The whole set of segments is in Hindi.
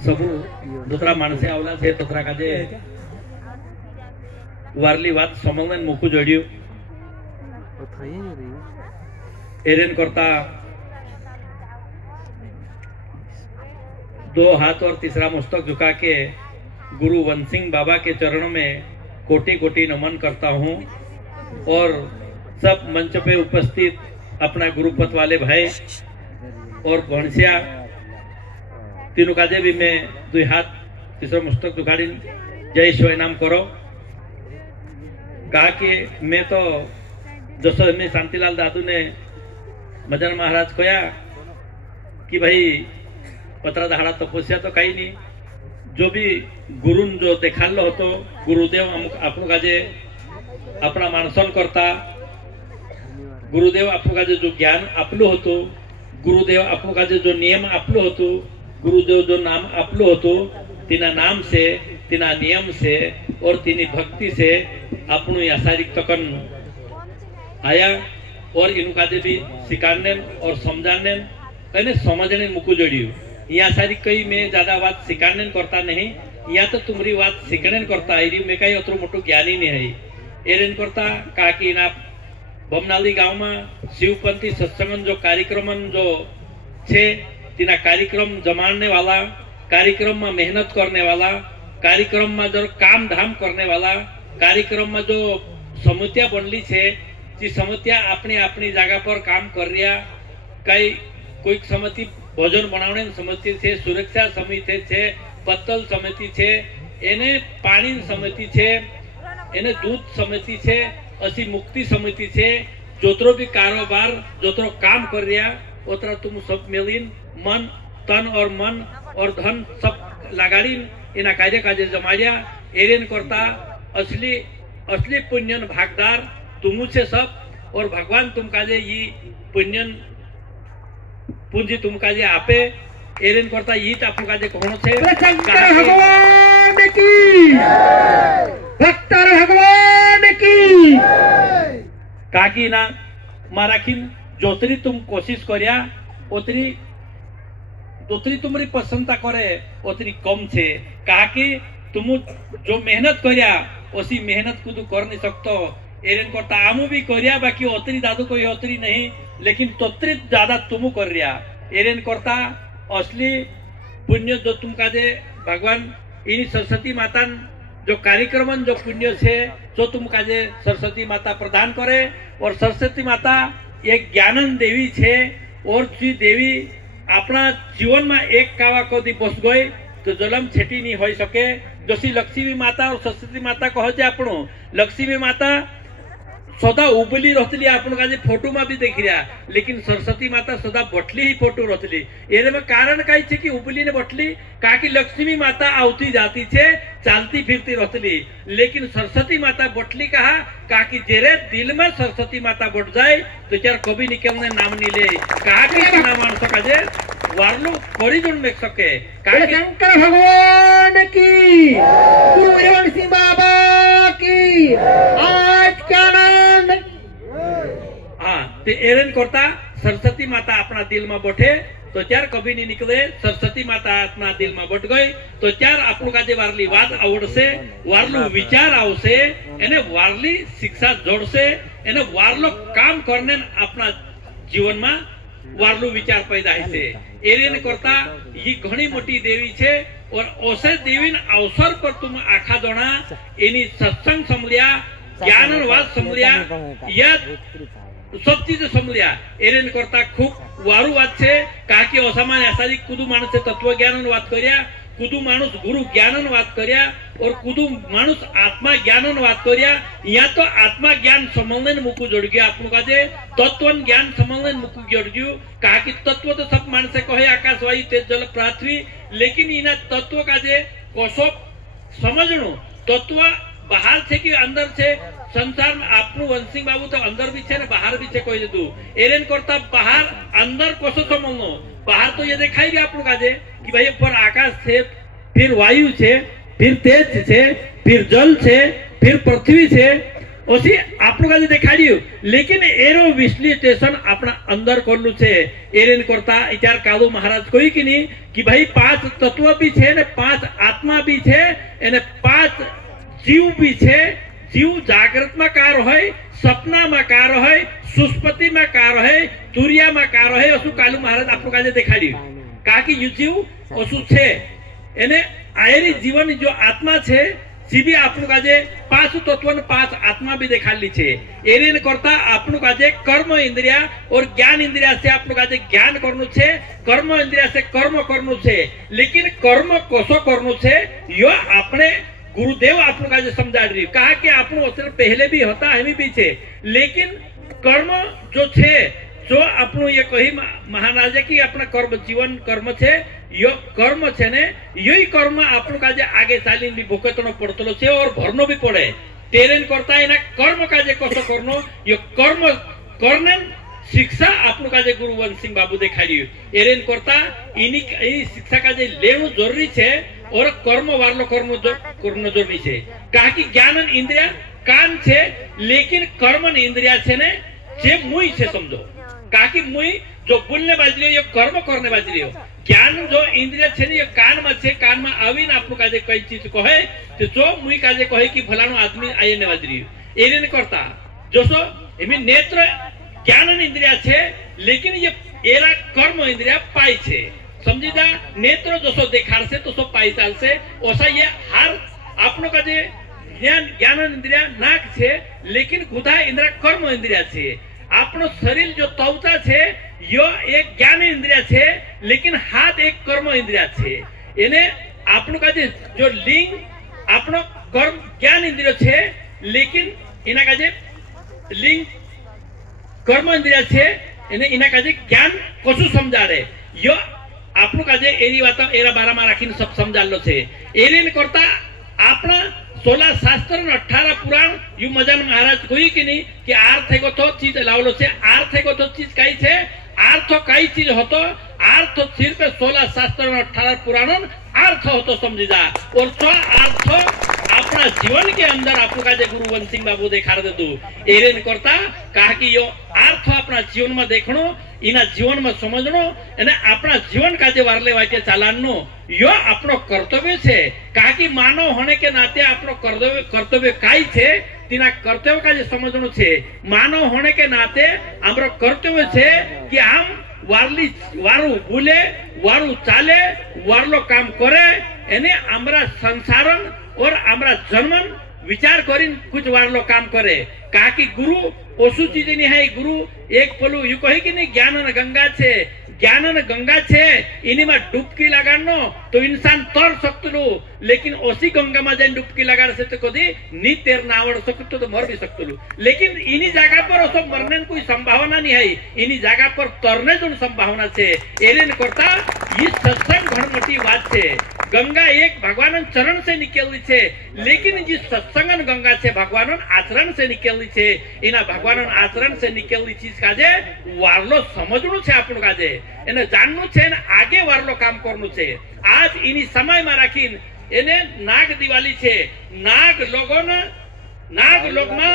सब दूसरा मानसे आवला छे तोतरा काजे वारली बात समलन मुकु जोड़ियो एरेन करता 2 हाथ और तीसरा मस्तक झुका के गुरु वंसिंह बाबा के चरणों में कोटि कोटि नमन करता हूँ और सब मंच पे उपस्थित अपना गुरुपत वाले भाई और भणसिया तीनों काजे भी मैं 2 हाथ तीसरा मस्तक झुकाड़ी जय शिवाय नाम करो। कहा कि मैं तो जसो में शांतिलाल दादू ने मदन महाराज कहा कि भाई पत्रा दहाड़ा तपस्या तो कहीं नहीं, जो भी गुरु जो देखाल हो तो गुरुदेव आपको काजे अपना मानसन करता, गुरुदेव आपको काजे जो ज्ञान आपलो होतो, गुरुदेव आपको काजे जो नियम आपलो होतो, गुरुदेव जो नाम आपलो होतो, तिना नाम से तिना नियम से और तिनी भक्ति से अपनु यासारिक तकन आया और इन काजे भी सिखाने और समझाने कने समझने मुकु जोड़ियो। यहाँ सारी कई में ज्यादा बात सिखाने करता नहीं, या तो तुम्हारी बात सीखने करता है, मैं कहीं अतरो मोटो ज्ञानी नहीं है। एरेन करता कहा कि ना बमनाली गांव में शिवपंथी सत्संगन जो कार्यक्रम जो छे तिना कार्यक्रम जमाने वाला, कार्यक्रम में मेहनत करने वाला, कार्यक्रम में जो काम धाम करने वाला, कार्यक्रम में जो समितियां बनली छे जी समितियां अपनी अपनी जगह पर काम कर रिया, कई कोई समिति भोजन बनाने समिति छे, सुरक्षा समिति छे, पत्तल समिति छे, एने पानी समिति छे, एने दूध समिति छे, असी मुक्ति समिति छे, जोतरो भी कारोबार जोतरो काम कर रिया उतरा तुम सब मिलीन मन तन और मन और धन सब लगाड़ी इना कार्य काजे जमाड़िया। एरेन करता असली असली पुण्यन भागदार तुम से सब और भगवान तुम काजे ये पुण्यन पूंजी तुम काजे आपे। एरेन करता ये आपको काजे कौन से भगवान की भक्तर भगवान की काकी ना माराखिन जोतरी तुम कोशिश करिया उतरी दोतरी तुम्हारी पसंदता करे उतरी कम छे। कहा कि तुम जो मेहनत करिया उसी मेहनत को तू कर नहीं सकतो। एरेन करता आमू भी करिया बाकी उतरी दादू कोई उतरी नहीं, लेकिन तोतरी ज्यादा तुम कर रिया। एरेन करता असली पुण्य जो तुम काजे भगवान इन सरस्वती माता जो कार्यक्रम जो पुण्य छे जो तुम काजे सरस्वती माता प्रदान करे। और सरस्वती माता एक ज्ञानन देवी छे और जी देवी अपना जीवन में एक कावा कदी बस गई तो जलम छेटी नहीं हो सके। जैसी लक्ष्मी माता और सरस्वती माता कहे आपनो लक्ष्मी माता सदा उबली रहती आपन का फोटो में भी देख रहा, लेकिन सरस्वती माता सदा बटली ही फोटो रहती। ये में कारण कई छे कि उबली ने बटली कहा कि लक्ष्मी माता आवती जाती छे चालती फिरती रहती, लेकिन सरस्वती माता बटली कहा कि जेरे दिल में सरस्वती माता बट जाए तो चार कभी निकलने नाम नहीं ले। कहा कि मान सका जे वारलू कोरी जुन में सके। शंकर भगवान की गुरु हरिवंश सिंह बाबा की आज क्या नाम। हाँ ते एरेन करता सरस्वती माता अपना दिल में बैठे तो चार कभी नहीं निकले। सरस्वती माता अपना दिल में बैठ गई तो चार आपको का वारली बात आवड़ से वारलू विचार आवसे एने वारली शिक्षा जोड़ से एने वारलो काम करने अपना जीवन में वारलू विचार पैदा है। एरेन करता ये घनी मोटी देवी छे और ओसे देवी अवसर पर तुम आखा दोना एनी सत्संग समलिया ज्ञानवाद समलिया या सब चीज समलिया। एरेन करता खूब वारू बात छे कहा कि ओसामा ऐसा कुदू मानुस तत्व ज्ञान बात करिया, कुदू मानुस गुरु ज्ञान बात करिया और कुदू मानुस आत्मा ज्ञान बात करिया। या तो आत्मा ज्ञान समलने मुकु जोड़ गया आपको काजे तत्व ज्ञान समलने मुकु जोड़ गयो। कहा कि तत्व तो सब मानसे कहे आकाश वायु तेज जल पृथ्वी, लेकिन इना तत्व काजे कोसो समझणो तत्व बाहर छे कि अंदर छे। संसार में आपनु वंशिंग बाबू तो अंदर भी छे ने बाहर भी छे कोई दू। एरेन करता बाहर अंदर कोसो समझनो बाहर तो ये दिखाई दिया आपको काजे कि भाई ऊपर आकाश छे, फिर वायु छे, फिर तेज छे, फिर जल छे, फिर पृथ्वी छे ओसी आपनो काजे देखाड़ियो लेकिन एरो विश्लेषण अपना अंदर करलू छे एरेन करता इचार कादू महाराज कोई कि नहीं कि भाई 5 तत्व भी छे ने 5 आत्मा भी छे एने 5 जीव भी छे। जीव जागृत में कार होय, सपना में कार होय, सुस्पति में कार होय, तुरिया में कार होय। ओसु कालू महाराज आपनो काजे देखाड़ियो का कि जीव ओसु छे एने आयरी जीवन जो आत्मा छे सीबी आपनु काजे 5 तत्व ने 5 आत्मा भी देखाली छे। एरेन करता आपनु काजे कर्म इंद्रिया और ज्ञान इंद्रिया से आपनु काजे ज्ञान करनु छे, कर्म इंद्रिया से कर्म करनु छे। लेकिन कर्म कोसो करनु छे यो आपने गुरुदेव आपनु काजे समझाड़ी कहा कि आपनु उत्तर पहले भी होता हमी भी छे। लेकिन कर्म जो छे जो आपनु ये कही महाराजा की अपना कर्म जीवन कर्म छे यो कर्म छे ने यही कर्म आपनु काजे आगे चालीन भी भोगतनो पड़तलो छे और भरनो भी पड़े। तेरेन करता है ना कर्म काजे कसो करनो यो कर्म करने शिक्षा आपनु काजे गुरुवंश सिंह बाबू देखाड़ियो। एरेन करता इनी शिक्षा काजे लेनु जरूरी छे और कर्म वालो कर्म करनो जरूरी छे। कहा कि ज्ञान इंद्रिया कान छे लेकिन कर्म इंद्रिया छे ने जे मुई छे समझो। कहा कि मुई जो बोलने बाजरी हो, कर्म करने बाजरी हो। ज्ञान जो इंद्रिय छे ने कान में छे, कान में आवीने आपनु काजे कई चीज कहे तो जो मुई काजे कहे कि फलाणो आदमी आईने बाजरी हो। एने करता जोसो एमी नेत्र ज्ञान इंद्रिया छे लेकिन ये एरा कर्म इंद्रिया पाई छे समझीदा। नेत्र जोसो देखाड़ से तो सो पाई चाल से ओसा ये हर आपनो काजे ज्ञान इंद्रिया नाक छे लेकिन गुदा इंद्रिया कर्म इंद्रिया छे। आपनो शरीर जो त्वचा छे यो एक ज्ञान इंद्रिया छे लेकिन हाथ एक कर्म इंद्रिया छे। एने आपनो काजे जो लिंग आपनो कर्म ज्ञान इंद्रिय छे लेकिन इना काजे लिंग कर्म इंद्रिया छे एने इना काजे ज्ञान कसु समझाड़े यो आपनो काजे एनी वात एरा बारा में राखीने सब समझालो छे। एने करता आपना 16 शास्त्र 18 पुराण यू मजान महाराज कोई कि नहीं कि अर्थ को तो चीज लावलो छे। अर्थ को तो चीज कई छे अर्थ कई चीज होतो अर्थ सिर्फ 16 शास्त्र 18 पुराण अर्थ होतो समझीदा। और तो अर्थ अपना जीवन के अंदर आपको काजे गुरुवंश सिंह बाबू देखाड़ दे दू। एरेन करता कहा कि यो अर्थ अपना जीवन में देखनो इना जीवन में समझनो एने अपना जीवन काजे वारले वाटे चालानो यो अपनो कर्तव्य छे। कहा कि मानव होने के नाते अपनो कर्तव्य काई छे तीना कर्तव्य काजे समझनो छे। मानव होने के नाते हमरो कर्तव्य छे कि हम वारू बोले वारू चाले वारलो काम करे एने हमरा संसारन और हमरा जन्मन विचार करीन कुछ वारलो काम करे। कहा कि गुरु ओसु चीज नहीं है। गुरु एक पलू यू कहे कि नहीं ज्ञान गंगा छे ज्ञान गंगा छे इनी में डुबकी लगानो तो इंसान तर सकतलू लेकिन ओसी गंगा में जाइन डुबकी लगाड़ से तो कदी नी तैरना आवड़ सकतो तो मर भी सकतलू। लेकिन इनी जगह पर ओसो मरने कोई संभावना नहीं है। इनी जगह पर तरने जो संभावना छे। एरेन करता ये सत्संग घणमटी बात छे। गंगा एक भगवान चरण से निकली छे लेकिन जिस सत्संगन गंगा छे भगवान आचरण से निकली छे। इना भगवान आचरण से निकली चीज काजे वारलो समझनु छे आपनु काजे एने जाननु छे ने आगे वारलो काम करनु छे। आज इनी समय में राखीन एने नाग दिवाली छे। नाग लोग में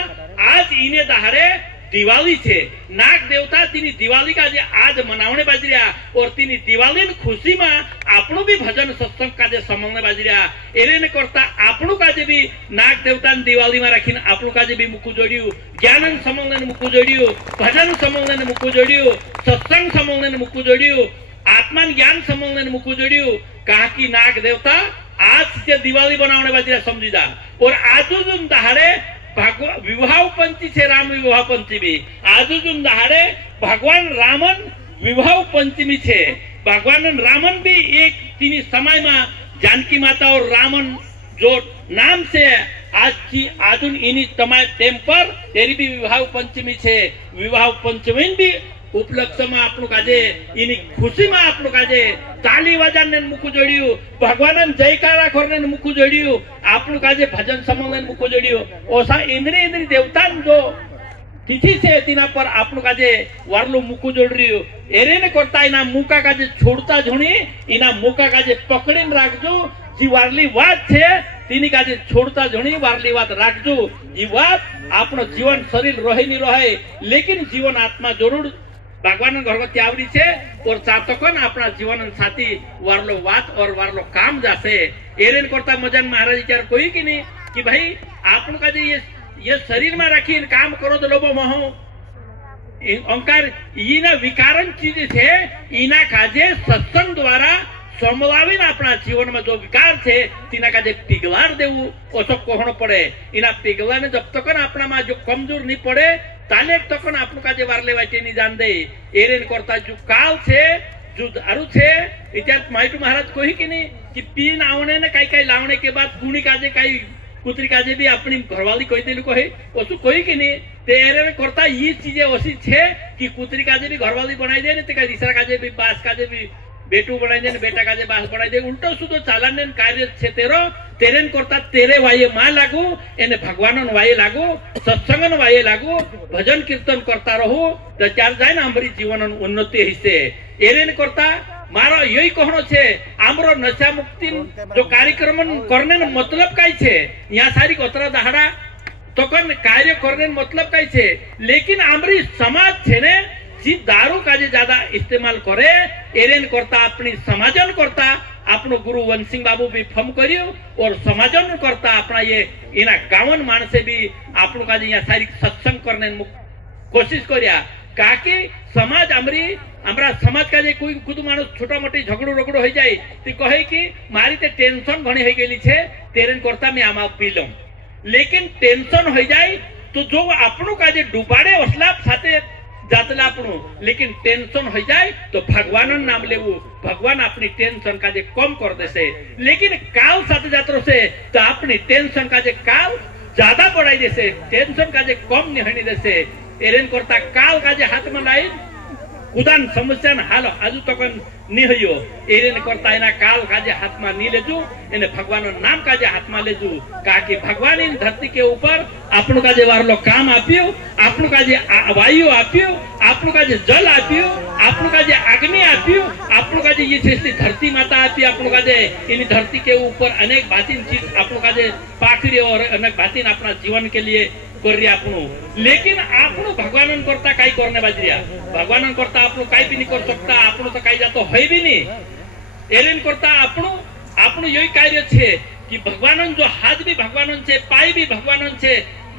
आज इने दहाड़े दिवाली छे। नाग देवता तीनी दिवाली का जे आज मनावने बाजरिया और तीनी दिवाली खुशी में आपनो भी भजन सत्संग का जे समलने बाजरिया। एने करता आपनो का जे भी नाग देवता दिवाली में राखीने आपनो का जे भी मुकु जोड़ियो ज्ञान समलने मुकु जोड़ियो भजन समलने मुकु जोड़ियो सत्संग समलने मुकु जोड़ियो आत्मा ज्ञान समलने मुकु जोड़ियो। कहा कि नाग देवता आज से दिवाली बनावने बाजरिया समझीदा। और आजू जो दहाड़े विवाह पंची छे राम विवाह पंचमी आज दहाड़े भगवान रामन विवाह पंचमी छे। भगवान रामन भी एक तीनी समय में जानकी माता और रामन जो नाम से आज की आजुन इनी तमाम टेम पर तेरी भी विवाह पंचमी छे। विवाह पंचमी भी उपलक्ष्य में आपनु काजे इनी खुशी में आपनु काजे ताली बजाने मुकु जोड़ियो भगवान जयकारा करने मुकु जोड़ियो आपनु काजे भजन समलने मुकु जोड़ियो। ओसा इंद्री देवता जो तिथि से तिना पर आपनु काजे वारलो मुकु जोड़ रियो। एरेने करता इना मुका काजे छोड़ता झुणी इना मुका काजे पकड़ीने राखजो जी वारली वात छे तीनी काजे छोड़ता जणी वारली बात राखजो। ई बात आपनो जीवन शरीर रहे नहीं रहे लेकिन जीवन आत्मा जरूर भगवान घर को त्यावरी छे और चातकन अपना जीवन साथी वारलो बात और वारलो काम जासे एरेन करता मजन महाराज विचार कोई की नहीं कि भाई आपन का ये शरीर में रखी काम करो तो लोभो मोह अंकार ईना विकारन चीज छे ईना काजे सत्संग द्वारा समवावीन अपना जीवन में जो विकार छे तीना काजे पिघलार देवू ओसो कोहणो पड़े। इना पिघलाने जब तक अपना में जो कमजोर नहीं पड़े ताले तक आपन काजे वारले वाटे नहीं जान दे एरेन करता जो काल छे जो दारू छे इत्यादि माइटू महाराज कोई की नहीं कि पीन आवने ने काई काई लावने के बाद कुणी काजे काई कुतरी काजे भी अपनी घरवाली कोई दिल को है ओसु कोई की नहीं तेरे में करता ये चीजें ओसी छे कि कुतरी काजे भी घरवाली बनाई दे ने ते का दूसरा काजे भी बास काजे भी बेटू बनाई दे ने बेटा काजे बास बनाई दे उल्टो सुधो चालन ने कार्य छे तेरेन करता तेरे वाये मां लागू एने भगवानन वाये लागू सत्संगन वाये लागू भजन कीर्तन करता रहो तो चार जाए ना हमारी जीवन उन्नति हिस्से एरेन करता मारो यही कहनो छे आमरो नशा मुक्ति जो कार्यक्रम करने न मतलब काई छे यहाँ सारी कोतरा दहाड़ा तो कन कार्य करने मतलब काई छे लेकिन आमरी समाज छे ने जी दारू काजे ज्यादा इस्तेमाल करे एरेन करता अपनी समाजन करता अपनो गुरु वंशिंग बाबू भी फम करियो और समाजन करता अपना ये इना गावन मानसे भी आपनो काजे यहाँ सारी सत्संग करने कोशिश करिया काकी समाज आमरी हमरा समाज का जे कोई खुद मानुस छोटा मोटी झगड़ो रगड़ो हो जाए तो कहे कि मारी ते टेंशन घणी हो गई छे तेरेन करता मैं आमा पी लूं लेकिन टेंशन हो जाए तो जो आपनो का जे डुबाड़े असला साथे जातला आपनो लेकिन टेंशन हो जाए तो भगवानन नाम लेवू भगवान अपनी टेंशन का जे कम कर देसे लेकिन काल साथे जातरो से तो अपनी टेंशन का जे काल ज्यादा बढ़ाई देसे टेंशन का जे कम नहीं होने देसे एरेन करता काल का जे हाथ में लाई उदान समस्या हाल आजू तक नहीं हो एरेन करता एना काल काजे हाथ में नहीं लेजू एने भगवान नाम काजे हाथ में लेजू कहा कि भगवान इन धरती के ऊपर आपनो काजे वारलो काम आप्यो आपनो काजे वायु आप्यो आपनो काजे जल आप्यो आपनो काजे अग्नि आप्यो आपनो काजे ये सृष्टि धरती माता आपी आपनो काजे इन धरती के ऊपर अनेक बातिन चीज आपनो काजे पाखरी और अनेक बातिन अपना जीवन के लिए कर रही आपनो लेकिन आपनो भगवानन करता काई करने बाजरिया भगवानन करता आपनो काई भी नहीं कर सकता आपनो तो काई जातो है भी नहीं एरेन करता आपनो यही कार्य छे कि भगवानन जो हाथ भी भगवानन छे पाई भी भगवानन छे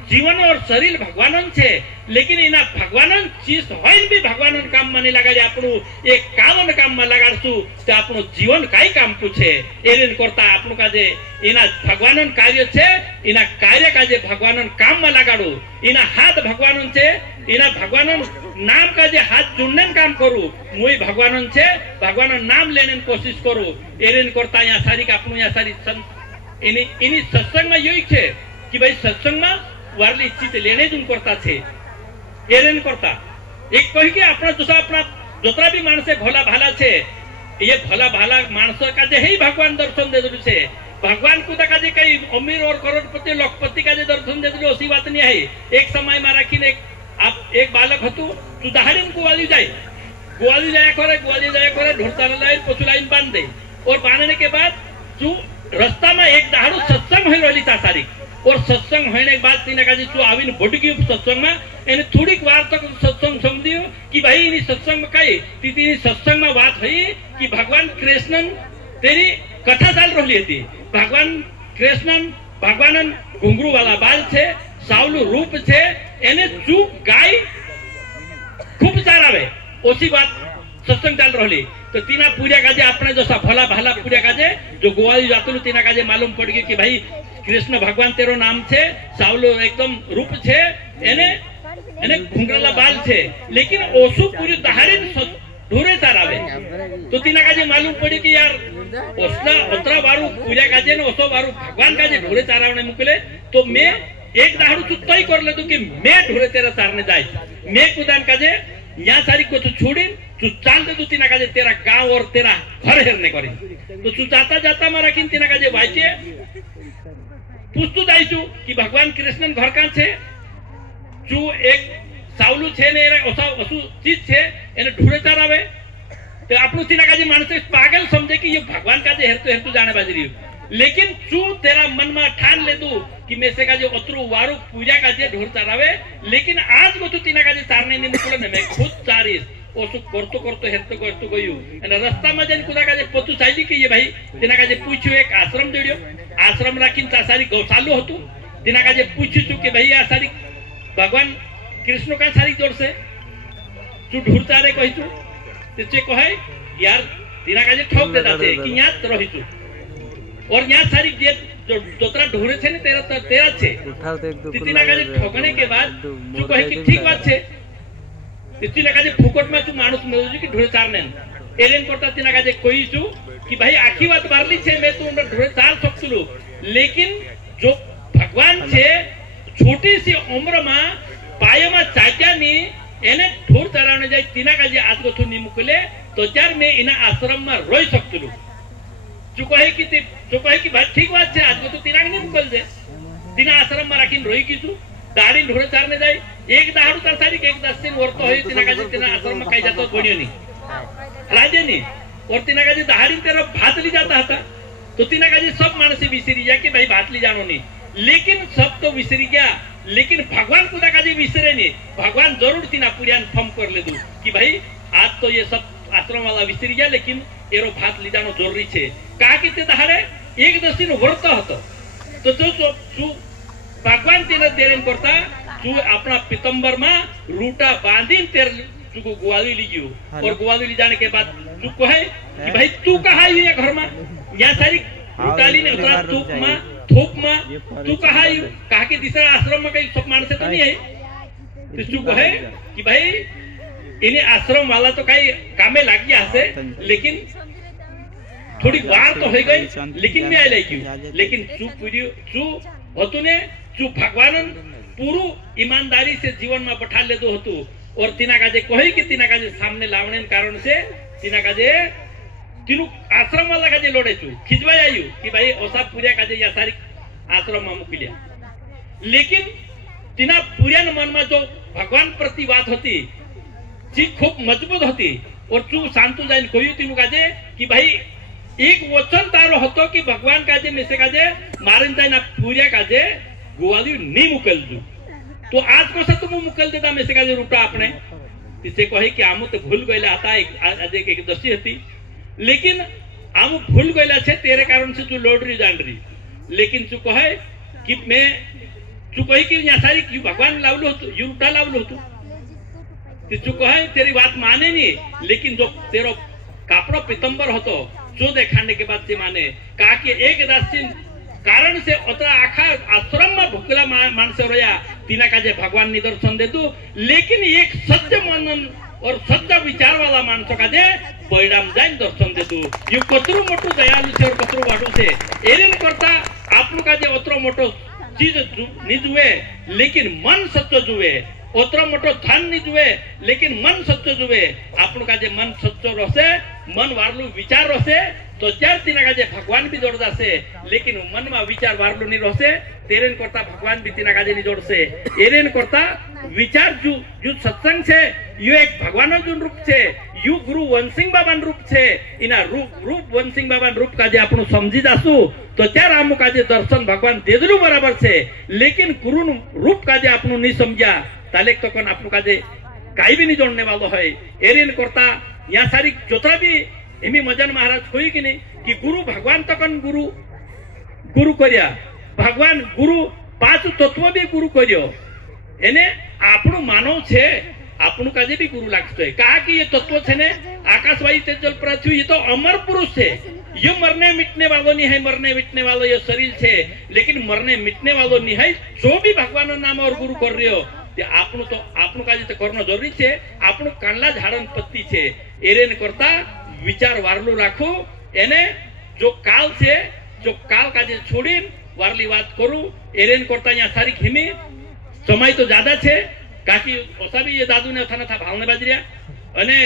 जीवन और शरीर भगवानन छे लेकिन इना भगवानन चीज होइन भी भगवानन काम में नहीं लगाड़ी आपनो एक कामन काम में लगाड़सु तो आपनो जीवन काई काम पूछे एरेन करता आपनो का जे इना भगवानन कार्य छे इना कार्य का जे भगवानन काम में लगाड़ू इना हाथ भगवानन छे इना भगवानन नाम का जे हाथ जुड़ने काम करू मुई भगवानन छे भगवानन नाम लेने कोशिश करू एरेन करता यहाँ सारी का आपनो यहाँ सारी इनी सत्संग में यही छे कि भाई सत्संग में वारली इच्छित लेने जुन करता छे एरेन करता एक कही के अपना दूसरा अपना जोतरा भी मानसे भोला भाला छे ये भोला भाला मानस का जे ही भगवान दर्शन दे दु छे भगवान को का जे कई अमीर और करोड़पति लाखपति का जे दर्शन दे दु ओसी बात नहीं है एक समय में राखी ने आप एक बालक हतु तू दहाड़ीन गोवाली जाया करे ढोरता लाइन पशु लाइन बांध दे और बांधने के बाद तू रास्ता में एक दहाड़ू सत्संग हो रही था सारी और सत्संग होने के बाद तीन का जो आविन बोटगी सत्संग में एने थोड़ी बार तक सत्संग समझियो कि भाई इन सत्संग में कई तीन सत्संग में बात हुई कि भगवान कृष्णन तेरी कथा चाल रही थी भगवान कृष्णन भगवानन घुंघरू वाला बाल छे सावलू रूप छे एने चू गाय खूब सारावे ओसी बात सत्संग चाल रही तो तीना पूजा काजे अपने जैसा भला भाला पूजा काजे जो गोवाली जातलू तीना काजे मालूम पड़ गई कि भाई कृष्ण भगवान तेरो नाम छे सावलो एकदम रूप छे एने घुंघराला बाल छे लेकिन ओसु पूरी दहाड़ीन ढोरे सारावे तो तीना काजे मालूम पड़ी कि यार ओसला ओतरा बारू पूजा काजे ने ओसो बारू भगवान काजे ढोरे सारावने मुकले तो मैं एक दहाड़ू तू तय कर ले कि मैं ढोरे तेरा सारने जाए मैं कुदान काजे यहाँ सारी को तू छोड़ी तू चाल दे तू तीना काजे तेरा गांव और तेरा घर हेरने करी तो तू जाता जाता मारा किन तीना काजे वाइचे पूछतू जाइछु कि भगवान कृष्णन घर का छे जो एक सावलू छे ने ओसा वसु चीज छे एने ढूरे चरावे तो आपनु तीना काजे मानसे पागल समझे कि ये भगवान का जे हेरतु जाने बाजरी लेकिन तू तेरा मन में ठान ले तू कि मैं से का जो अतरु वारु पूजा का जे ढोर चरावे, लेकिन आज को तू तीना का जे चारने नहीं मुकुल ने मैं खुद चारीस ओसु करतो करतो हेतो करतो गयो અને રસ્તામાં જઈને કુદા કાજે પતું ચાલી કે ये भाई તેના કાજે પૂછ્યું એક આશ્રમ જોડ્યો, આશ્રમ રાખીને તા સારી ગૌશાલો હતું, તેના કાજે પૂછ્યું છું કે ભાઈ આ સારી ભગવાન કૃષ્ણ का सारी जोर से तू ढूंढता रे कहि तू ते कहे यार तेना काजे ठोक देता थे कि यहाँ रही तू और यहाँ सारी जे जोतरा ढूंढे थे ने तेरा छे तेना काजे ठोकने के बाद तू कहे कि ठीक बात छे तेना काजे फुकट में तू मानुस मिलो कि ढूंढे चार ने एलेन करता तेना काजे कोई तू कि भाई आखी बात बारली छे मैं तू ढूंढे चार सकतुलू, लेकिन जो भगवान छे छोटी सी उम्र में पाया में चाचा नी एने ढोर चरावने जाए तीना का जे आज को नी मुकले तो चार में इना आश्रम में रोई सकतुलू। चुका है कि भाई ठीक बात छे आज को तो तीना नहीं मुकल दे तीना आश्रम में राखीन रोई की तू दाढ़ी ढोरे चारने जाए एक दाड़ू का सारी एक 10 दिन वर्त होई तीना का जे तीना आश्रम में कई जातो बनियो नहीं राजे नहीं और तीना का जे दाढ़ी तेरा भात ली जाता था तो तीना का जे सब मानसी विसरी जा कि भाई भात ली जानो नहीं, लेकिन सब तो विसरी गया, लेकिन भगवान खुदा का जी विसरे नहीं, भगवान जरूर तीना पुरियान फम कर ले दू कि भाई आज तो ये सब आश्रम वाला विसरी गया, लेकिन एरो भात ली जानो जरूरी छे का कि ते दहाड़े एक 10 दिन वर्त हतो तो जो भगवान तेने तेरेन करता तू अपना पितंबर में रूटा बांधीन तेर तू को ग्वाली ली गयो और ग्वाली ली जाने के बाद तू कहे कि भाई तू कहाँ है ये घर में यहाँ सारी रूटाली ने उतरा थूप में तू कहा कि तीसरा आश्रम में कहीं सब मानसे तो नहीं है तो तू कहे कि भाई इन्हें आश्रम वाला तो कहीं कामे लग गया से, लेकिन थोड़ी बार तो हो गई लेकिन मैं आई क्यों, लेकिन तू होतु ने तू भगवान पूरू ईमानदारी से जीवन में बैठा ले दो होतु और तीना का जे कहे कि तीना का जे सामने लावने कारण से तीना का जे तीनू आश्रम वाला का जे लोड़े छू खिजवाई आयु कि भाई ओसा पूरा का जे या सारी आश्रम में मुकी लिया, लेकिन तीना पूरा मन में जो भगवान प्रति बात होती जी खूब मजबूत होती और तू शांतु जाइन कोई तीनू का जे कि भाई एक वचन तारो होतो कि भगवान का जे में से का जे मारन जाए ना पूरा का जे गोवाली नहीं मुकल दू तो आज को तुम मुकल देता में से का जे रूटा अपने तिसे कहे कि आमु तो भूल गइला था एक दसी हती, लेकिन आमु भूल गइला छे तेरे कारण से तू लौट रही जान रही, लेकिन तू कहे कि मैं तू कहे कि यहाँ सारी क्यों भगवान लावलो तो यू रूटा लावलो तो तू कहे तेरी बात माने नहीं, लेकिन जो तेरो कापड़ो पितंबर होतो जो देखाने के बाद से माने कहा कि एक दासिन कारण से उतरा आखा आश्रम में भूखला मानस रोया तीना का जे भगवान निदर्शन दे दू, लेकिन एक सत्य मनन और सत्य विचार वाला मानसो का जे बैडाम जाइन दर्शन दे दू यू कतरू मोटू दयालु से और कतरू वाडू से एरेन करता आपनु का जे ओतरो मोटो चीज नि जुए लेकिन मन सच्चो जुए, ओतरो मोटो धन नि जुए लेकिन मन सच्चो जुए, आपनु का जे मन सच्चो रसे मन वारलू विचार रसे तो चार तीना का जे भगवान भी जोड़ जासे, लेकिन मन में विचार वारलू नहीं रसे तेरेन करता भगवान भी तीना का जे नहीं जोड़ से एरेन करता विचार जो सत्संग छे यू एक भगवान जो रूप छे यू गुरु वंशिंग बाबान रूप छे इना रूप वंशिंग बाबान रूप का जे आपनु समझी जासु तो चार आमु का जे दर्शन भगवान देदलू बराबर छे, लेकिन गुरु रूप का जे आपनु नहीं समझा ताले तो कौन आपनु का जे काई भी नहीं जोड़ने वालो है एरेन करता यहाँ सारी जोतरा भी एमी मजन महाराज कोई कि नहीं कि गुरु भगवान तकन गुरु करिया भगवान गुरु 5 तत्व भी गुरु करियो एने आपनु मानव छे आपनु काजे भी गुरु लागतो है कहा कि ये तत्व छे ने आकाश वायु तेज जल पृथ्वी ये तो अमर पुरुष छे, ये मरने मिटने वालों नहीं है, मरने मिटने वालों ये शरीर छे लेकिन मरने मिटने वालों नहीं है, जो भी भगवान नाम और गुरु कर रहे हो आपनु काजे तो करनो जरूरी छे, आपनु कांडला झाड़न पत्ती छे एरेन करता विचार वारलू राखो एने जो काल छे जो काल काजे छोड़ी वारली बात करू एरेन करता यहाँ सारी खिमी समय तो ज्यादा छे काकी ओसा भी ये दादू ने था भावने बाजरिया अने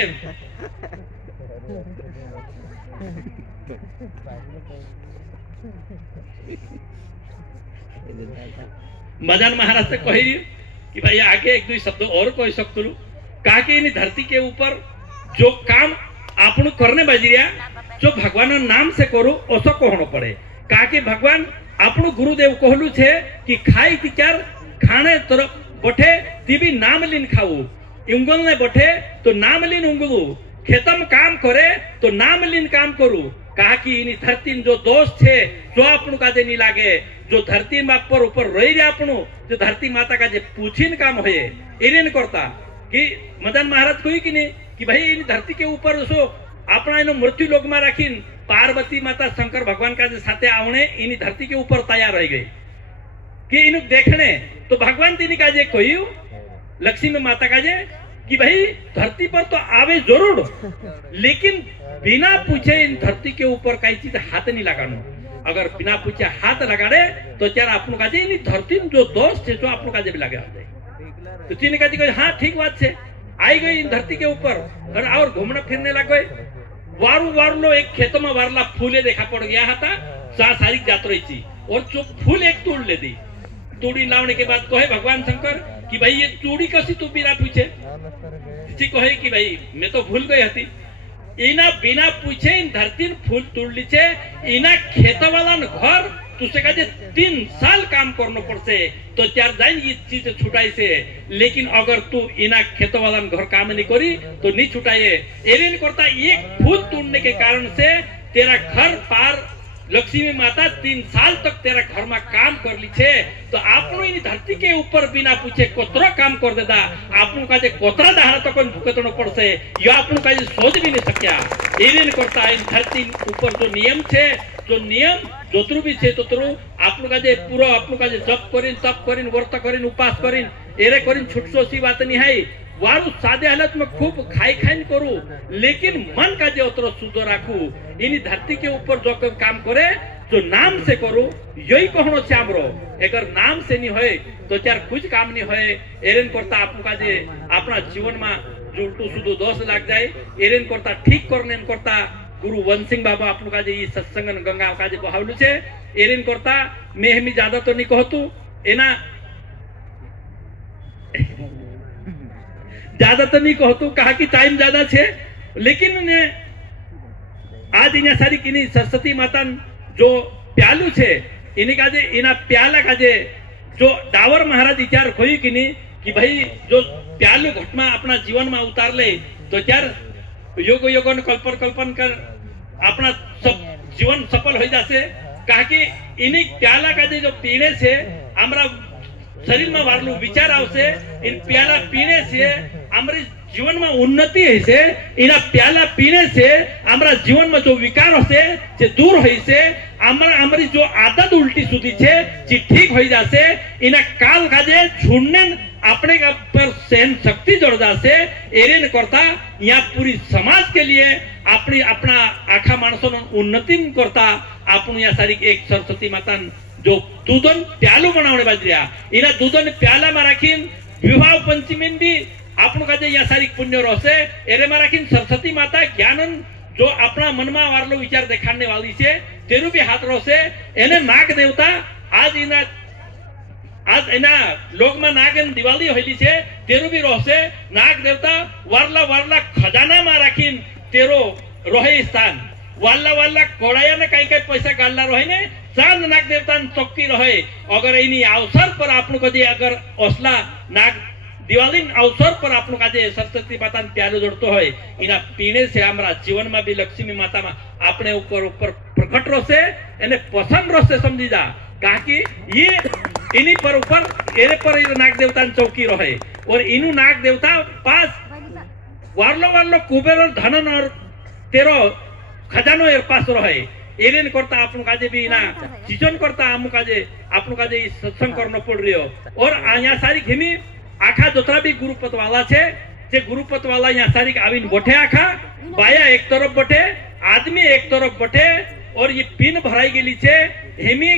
मदन महाराज से कही कि भाई आगे एक दो शब्द और कही सकते कहा कि इन धरती के ऊपर जो काम आपनु करने बाजरिया जो भगवान नाम से करो ओसो कहनो पड़े कहा कि भगवान આપણું ગુરુદેવ કહલું છે કે ખાઈ ત્યાર ખાણે તરફ બઠે તે બી નામ લીન ખાવું ઊંઘલ ને બઠે તો નામ લીન ઊંઘવું ખેતમ કામ કરે તો નામ લીન કામ કરું कहा कि इनी धरती जो दोष छे जो आपनु काजे नहीं लागे जो धरती माप पर ऊपर रही रे आपनु जो धरती माता का जे पूछीन काम होए एने करता कि मदन महाराज कोई कि नहीं कि भाई इन धरती के ऊपर सो अपना इनो मृत्यु लोक में रखीन पार्वती माता शंकर भगवान का साथे आवने इन धरती के ऊपर तैयार रह गई कि इन देखने तो भगवान तीन का जे कोई लक्ष्मी माता का जे कि भाई धरती पर तो आवे जरूर लेकिन बिना पूछे इन धरती के ऊपर कई चीज हाथ नहीं लगानो अगर बिना पूछे हाथ लगाड़े तो क्या आपको का इन धरती जो दोष है जो आपको का भी लगे तो तीन का हाँ ठीक बात है आई गई इन धरती के ऊपर और घूमने फिरने लग गए वारू वारलो एक खेतों में वारला फूले देखा पड़ गया था सारी जात रही थी और जो फूल एक तोड़ ले दी तोड़ी लाने के बाद कहे भगवान शंकर कि भाई ये चूड़ी कसी तू बिना पूछे कहे कि भाई मैं तो भूल गई थी इना बिना पूछे इन धरती फूल तोड़ ली छे इना खेत वाला घर तुझसे का 3 साल काम करना पड़से तो चार जाइन ये चीज छुटाई से लेकिन अगर तू इना खेत वाला घर काम नहीं करी तो नहीं छुटाए एरियन करता एक फूल तोड़ने के कारण से तेरा घर पार लक्ष्मी माता 3 साल तक तेरा घर में काम कर ली छे तो आपनो इन धरती के ऊपर बिना पूछे कोतरा काम कर देता आपनो का जे कोतरा दहाड़ा तक भुगतनो पड़से या आपनो का जे सोच भी नहीं सक्या एरियन करता इन धरती ऊपर जो नियम छे जो नियम जोतरु भी छे तोतरु आपनो का जे पूरा आपनो का जे जप करिन तप करिन व्रत करिन उपास करिन एरे करिन छुटसो सी बात नहीं है वारु सादे हालत में खूब खाई खाइन करू लेकिन मन का जे उतरो शुद्ध राखू इन धरती के ऊपर जो काम करे जो नाम से करू यही कहनो छे हमरो अगर नाम से नहीं होए तो चार कुछ काम नहीं होए एरेन करता आपन का जे अपना जीवन में जो उल्टू सुधो दोष लग जाए एरेन करता ठीक करने करता गुरु वंशिंग बाबा आपन का जे सत्संग गंगा का जे बहावलु छे एरेन करता मैं हमी ज्यादा तो नहीं कहतु एना ज्यादा तो नहीं कहतु कहा कि टाइम ज्यादा छे लेकिन आज इन्हें सारी किनी सरस्वती माता जो प्यालू छे इन्हीं का जे इना प्याला का जे जो डावर महाराज विचार खोई किनी कि भाई जो प्यालू घटना अपना जीवन में उतार ले तो चार योग योगन कल्पन कल्पन कर अपना सब जीवन सफल हो जासे कहा कि इन्हीं प्याला का जे जो पीने से हमरा शरीर में वारलू विचार आवसे इन प्याला पीने से हमारे जीवन में उन्नति है से इना प्याला पीने से हमारा जीवन में जो विकार होसे जे दूर होई से हमारी जो आदत उल्टी सुधी छे जे ठीक होई जासे इना काल काजे छुड़ने अपने का पर सहन शक्ति जोड़ जासे एरेन करता यहाँ पूरी समाज के लिए अपनी अपना आखा मानसों उन्नति करता अपन यहाँ सारी एक सरस्वती माता जो दूधन प्यालू बनाने बाजरिया इना दूधन प्याला में राखीन विवाह पंचमी भी आपन का यहाँ सारी पुण्य रोसे एरे में राखीन सरस्वती माता ज्ञानन जो अपना मन में वारलो विचार दिखाने वाली छे तेरू भी हाथ रोसे एने नाग देवता आज इना लोक में नागन दिवाली होली छे तेरू भी रोसे नाग देवता वारला वारला खजाना में राखीन तेरो रोहे स्थान वाला वाला कोड़ाया ने कई पैसा गालना रहे ने चांद नाग देवता चौकी रहे अगर इन्हीं अवसर पर आप लोग अगर असला नाग दिवाली अवसर पर आप लोग सरस्वती माता प्यालो जोड़तो है इना पीने से हमारा जीवन में भी लक्ष्मी माता में अपने ऊपर ऊपर प्रकट रोसे एने पसंद रोसे समझी जा कहा कि ये इन्हीं पर ऊपर एरे पर नाग देवता चौकी रहे और इनु नाग देवता पास वारलो वारलो कुबेर धनन और तेरो खजानो एर पास रहे एरेन करता आपन काजे भी ना सीजन करता आमु काजे आपन काजे सत्संग करनो पड़ रियो और यहाँ सारी घिमी आखा जोतरा भी गुरुपत वाला छे जे गुरुपत वाला यहाँ सारी आवीन बैठे आखा बाया एक तरफ बैठे आदमी एक तरफ बैठे और ये पिन भराई गेली छे हेमी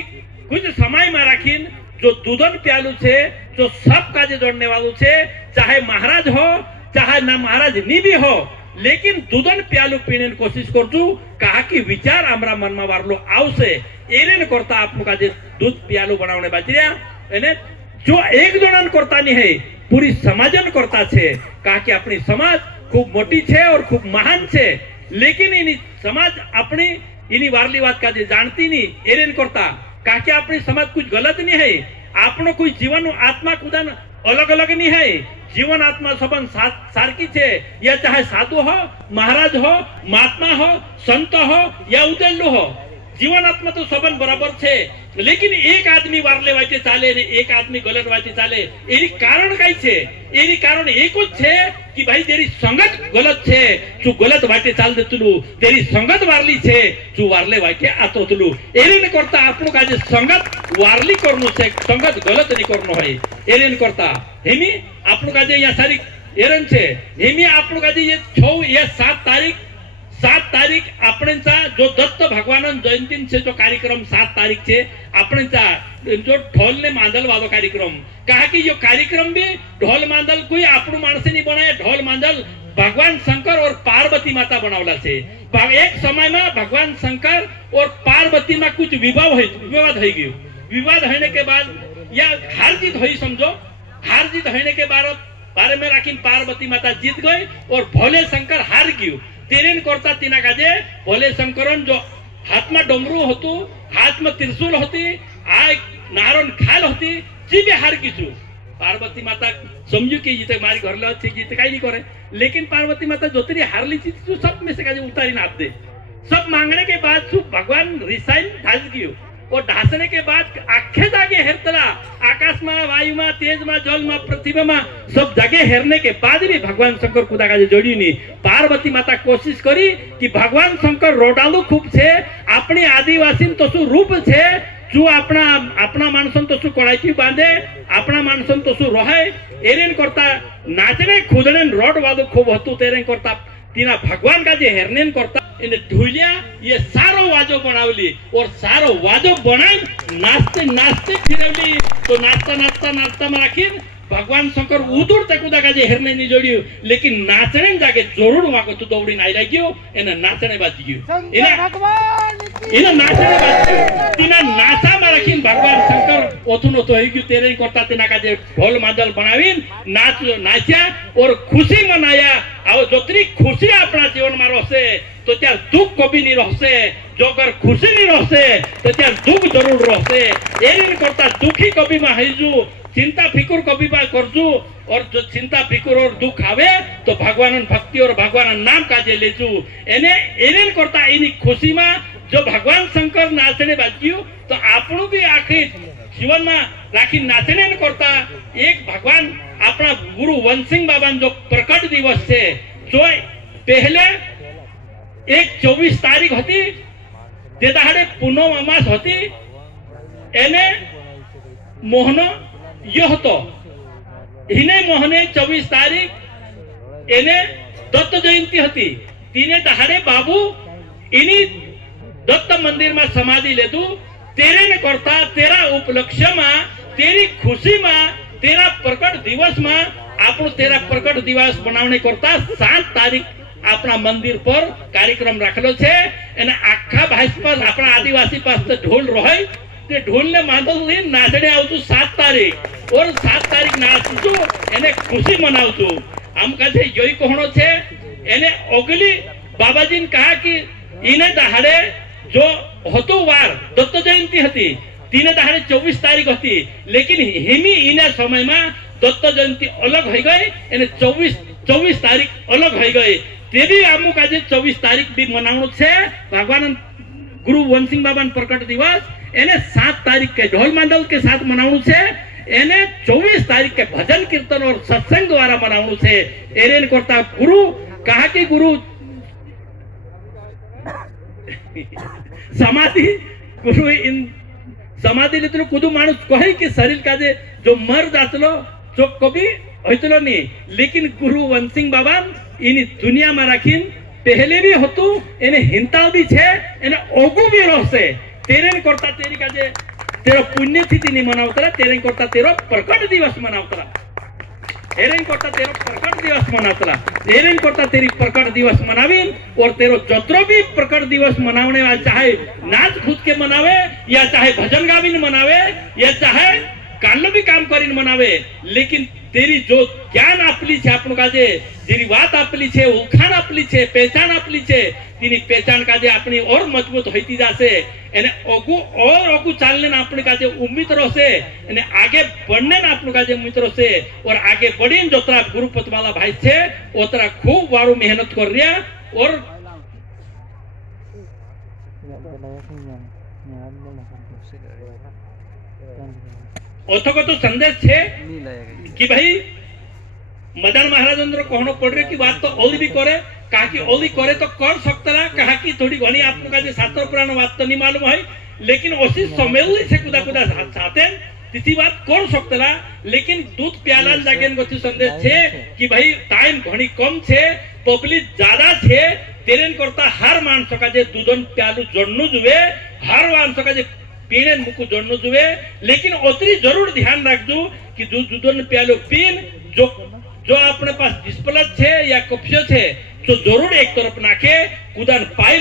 कुछ समय में राखीन जो दूधन प्यालू छे जो सब काजे जोड़ने वालू छे चाहे महाराज हो चाहे ना महाराज नी भी हो लेकिन दूधन प्यालू पीने की कोशिश करजू कहा कि विचार हमारा मन में वारलो आवसे एरेन करता आपको का जे दूध प्यालू बनावने बाजरिया एने जो एक जणन करता नहीं है पूरी समाजन करता छे कहा कि अपनी समाज खूब मोटी छे और खूब महान छे लेकिन इन समाज अपनी इनी वारली बात का जानती नहीं एरेन करता का कि अपनी समाज कुछ गलत नहीं है आपनो कोई जीवन आत्मा कुदान अलग अलग नहीं है जीवन आत्मा सबन सारकी छे या चाहे साधु हो महाराज हो महात्मा हो संत हो या उदल्लू हो जीवन आत्मा तो सबन बराबर छे लेकिन एक आदमी वारले वाटे चाले ने एक आदमी गलत वाटे चाले एनी कारण कई छे एनी कारण एक ज छे कि भाई तेरी संगत गलत छे तू गलत वाटे चाल देतलू तेरी संगत वारली छे तू वारले वाटे आतोतलू एरेन करता आपनो काजे संगत वारली करनु छे संगत गलत नहीं करनो है एरेन करता हेमी आपनो काजे या सारी एरन छे हेमी आपनो काजे ये 6 या 7 तारीख आपणेचा जो दत्त भगवान जयंती से जो कार्यक्रम 7 तारीख छे आपणेचा जो ढोल ने मांदल वालो कार्यक्रम कहा कि यो कार्यक्रम भी ढोल मांदल कोई आपणु माणसे नहीं बनाए ढोल मांदल भगवान शंकर और पार्वती माता बनावला छे एक समय में भगवान शंकर और पार्वती में कुछ विवाद हो गयो विवाद होने के बाद या हार जीत हुई समझो हार जीत होने के बारे में राखी पार्वती माता जीत गई और भोले शंकर हार गयो तेरेन करता तीना काजे भोले शंकरन जो हाथ में डमरू होतु हाथ में त्रिशूल होती आ नारण खाल होती जी भी हार कीचु पार्वती माता समझू कि जीते मारी घर ले अच्छे जीते कहीं नहीं करे लेकिन पार्वती माता जोतरी हार ली चीज सब में से काजे उतारी नाप दे सब मांगने के बाद भगवान रिसाइन ढाल गयो और ढासने के बाद आखे जागे हेरतला आकाश में वायु में तेज में जल में पृथ्वी में सब जगह हेरने के बाद भी भगवान शंकर खुदा का जोड़ी नहीं पार्वती माता कोशिश करी कि भगवान शंकर रोडालू खूब छे अपनी आदिवासी तसु रूप छे जो अपना अपना मानसन तसु कड़ाई बांधे अपना मानसन तसु रहे एरेन करता नाचने खुदने रोड वादो खूब हतु तेरेन करता तीना भगवान का जे हेरनेन करता इन्हें ढूलिया ये सारो वाजो बनावली और सारो वाजो बनाई नाचते नाचते फिरवली तो नाचता नाचता नाचता में राखीन भगवान शंकर उदूर तक उदा का जे हेरने नहीं जोड़ियो लेकिन नाचने जाके जरूर वहां को तो दौड़ी नहीं रह गयो इन्हें नाचने बाज गयो इन्हें नाचने बाज गयो तीना नाचा में राखीन भगवान शंकर ओथुनो तो ही गयो तेरे करता तीना का जे ढोल मादल बनावीन नाच नाचा और खुशी मनाया और जोतरी खुशी अपना जीवन में रहसे तो त्यार दुख कभी नहीं रहसे जो अगर खुशी नहीं रहसे तो त्यार दुख जरूर रहसे एरिन करता दुखी कभी में हैजू चिंता फिकुर कभी बा करजू और जो चिंता फिकुर और दुख आवे तो भगवान भक्ति और भगवान नाम काजे लेजू एने एरेन करता इनी खुशी में जो भगवान शंकर नाचने बाजियो तो आपणु भी आखिर जीवन में राखी नाचने करता एक भगवान अपना गुरु वंशिंग बाबा जो प्रकट दिवस है जो पहले एक 24 तारीख होती ते दाड़े पूनम अमास होती एने मोहनो यो होतो हिने मोहने 24 तारीख एने दत्त जयंती होती तीने दाड़े बाबू इनी दत्त मंदिर में समाधि लेतु तेरे ने करता तेरा उपलक्ष्य में तेरी खुशी में तेरा प्रकट दिवस में आपनो तेरा प्रकट दिवस बनावने करता 7 तारीख अपना मंदिर पर कार्यक्रम रखलो छे एने आखा भाष पर अपना आदिवासी पास तो ढोल रहे ते ढोल ने मांदल नाचने आवतु 7 तारीख और 7 तारीख नाचतु एने खुशी मनावतु हम कहे यही कहणो छे एने ओगली बाबाजी ने कहा कि इने दहाड़े जो होतो वार दत्त जयंती हती तीने दहाड़े 24 तारीख होती लेकिन हेमी इने समय में दत्त जयंती अलग हो गई एने 24 तारीख अलग हो गई तेरी आमु काजे 24 तारीख भी मनावनो छे भगवान गुरु वंशिंग बाबा प्रकट दिवस एने 7 तारीख के ढोल मांडल के साथ मनावनो छे एने 24 तारीख के भजन कीर्तन और सत्संग द्वारा मनावनो छे एरेन करता गुरु कहा कि गुरु समाधि गुरु इन समाधि लेतलो कुदु मानुस कहे कि शरीर का जो मर जातलो जो कभी होतलो नहीं लेकिन गुरु वंशिंग बाबा इन दुनिया में राखीन पहले भी होतु एने हिंता भी छे एने ओगु भी रहसे तेरे करता तेरी का तेरो पुण्यतिथि नहीं मनावतरा तेरे करता तेरो प्रकट दिवस मनावतरा एरेन करता तेरो प्रकट दिवस मनावतरा एरेन करता तेरी प्रकट दिवस मनावीन और तेरो जत्रो भी प्रकट दिवस मनावने वाला चाहे नाच खुद के मनावे या चाहे भजन गाविन मनावे या चाहे कालो भी काम करीन मनावे लेकिन तेरी जो ज्ञान आपली छे आपणो काजे जेरी वात आपली छे ओळखाण आपली छे पहचान आपली छे તેની પહેચાન કાજે આપણી ઓર મજબૂત હોતી જશે અને ઓગુ ચાલને આપણી કાજે ઉમ્મીદ રહેશે અને આગે बढ़ने આપણું કાજે ઉમ્મીદ રહેશે और आगे बढ़ीन जोतरा गुरुपत वाला भाई छे ओतरा खूब वारू मेहनत कर रिया और ओथको तो संदेश छे कि भाई मदन महाराज अंदर कहनो पड़ रहे की बात तो ओली भी करे कहा कि ओली करे तो कर सकता कहा कि थोड़ी घनी आपको का शास्त्र पुराण बात तो नहीं मालूम है लेकिन उसी समय से कुदा कुदा साथे तिथि बात कर सकता लेकिन दूध प्याला जाके गति संदेश छे कि भाई टाइम घनी कम छे पब्लिक ज्यादा छे तेरेन करता हर मानस का जे दूधन प्यालू जड़नु जुए हर मानस का जे पीने मुकु जड़नु जुए लेकिन ओतरी जरूर ध्यान रखजो कि दूधन प्यालू पीन जो अपने पास डिस्प्ले छे या कप्यो छे तो जरूर एक तरफ नाखे कुदान पाई